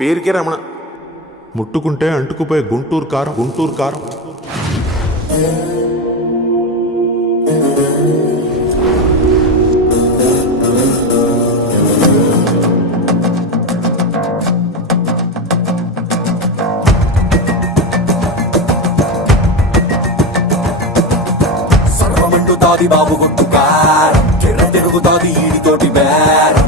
పేరుకే రమణ. ముట్టుకుంటే అంటుకుపోయే గుంటూరు కారం. గుంటూరు కారం. సర్వమండుతాది బాబు గుట్టు కారం, కిర్ర తిరుగుతాది ఈడితోటి బేరం.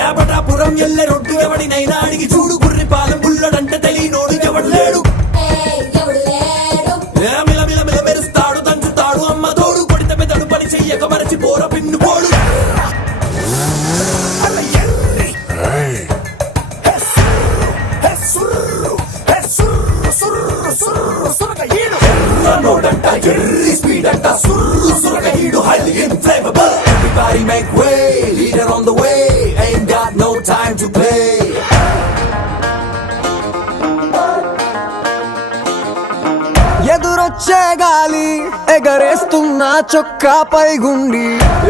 ఏబటాపురం ఎల్లె రొడ్డు ఎవడినైనా అడిగి చూడు, గుర్రి పాలెం బుల్లడంటే తెలియనోడు ఎవడు లేడు. మిల మిల మెరుస్తాడు, దంచుతాడు అమ్మ తోడు, కొడితే మెదడు పని చెయ్యక మరచి పోర పిన్ను పోడు. నోడంట ఎర్రి స్పీడ్ అంట, సుర్రు సురగీడు highly inflammable. Everybody make way, leader on the way, ain't got no time to play. ఎదురొచ్చే గాలి ఎగరేస్తున్న చొక్కాపై గుండి,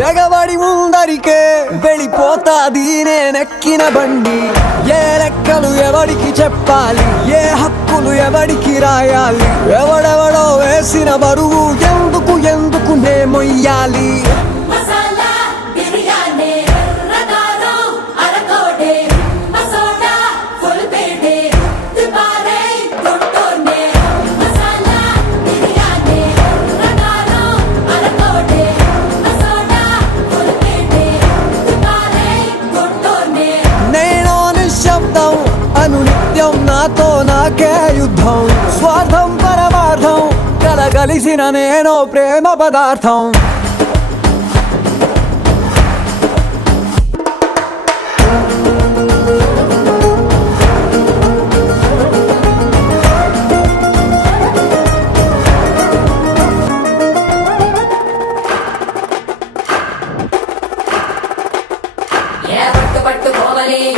ఎగబడి ముందరికే వెళ్ళిపోతాది నేనెక్కిన బండి. ఏ లెక్కలు ఎవడికి చెప్పాలి, ఏ హక్కులు ఎవడికి రాయాలి, ఎవడెవడో వేసిన బరువు ఎందుకు ఎందుకు నే మొయ్యాలి. అనునిత్యం నాతో నాకే యుద్ధం, స్వార్థం పరమార్థం కలగలిసిన నేను ప్రేమ పదార్థం.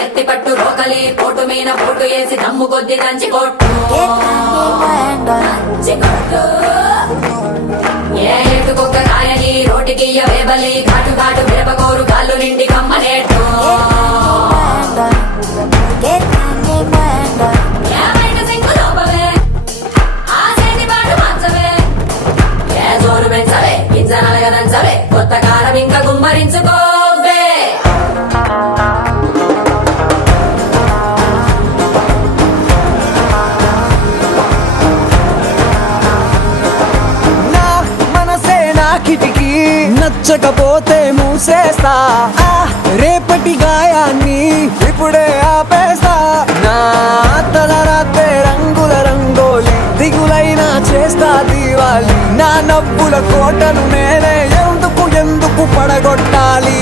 ఎత్తి పట్టు రోకలి పోటు మీద పోటు వేసి దమ్ము కొద్ది దంచి కొట్టు. ఏ ఎటుకొక్క కాయని రోటికి వేబలి, ఘాటు ఘాటు మిరపకోరు కాళ్ళు నిండి కమ్మనేట్టు. బయట సింగు లోపవే ఆ చేతి పాటు మార్చవే, ఏ జోరు పెంచవే గింజ నలగదంచవే, కొత్త కారం ఇంకా గుమ్మరించుకోవే. కిటికీ నచ్చకపోతే మూసేస్తా, రేపటి గాయాన్ని ఇప్పుడే ఆపేస్తా. నా తలరాతే రంగుల రంగోలి, దిగులైనా చేస్తా దీవాలి. నా నవ్వుల కోటను నేనే ఎందుకు ఎందుకు పడగొట్టాలి.